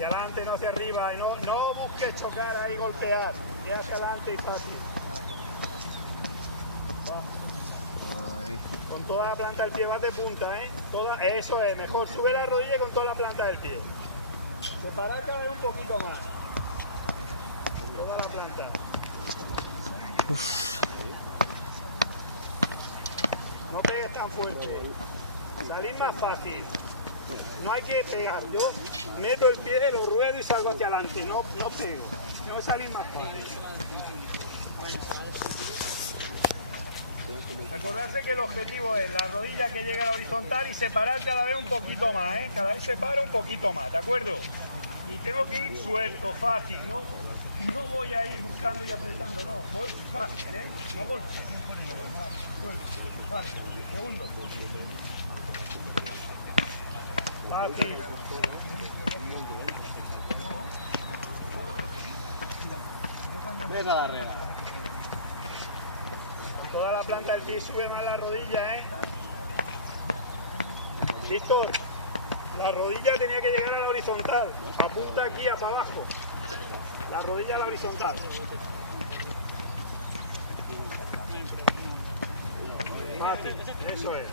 Hacia adelante, no hacia arriba. Y no busques chocar ahí, golpear. Es hacia adelante y fácil. Va. Con toda la planta del pie vas de punta, ¿eh? Eso es, mejor. Sube la rodilla con toda la planta del pie. Separar cada vez un poquito más. Toda la planta. No pegues tan fuerte. Salir más fácil. No hay que pegar. Yo meto el pie, lo ruedo y salgo hacia adelante. No pego. Tengo que salir más fácil. Recordarse que el objetivo es la rodilla que llegue a la horizontal y separar cada vez un poquito más, ¿eh? Cada vez separo un poquito más, ¿de acuerdo? Y tengo que ir suelto, fácil. No voy a ir buscando fácil. Mira la regla. Con toda la planta del pie sube más la rodilla, ¿eh? Víctor, la rodilla tenía que llegar a la horizontal. Apunta aquí, para abajo. La rodilla a la horizontal. Fácil, eso es.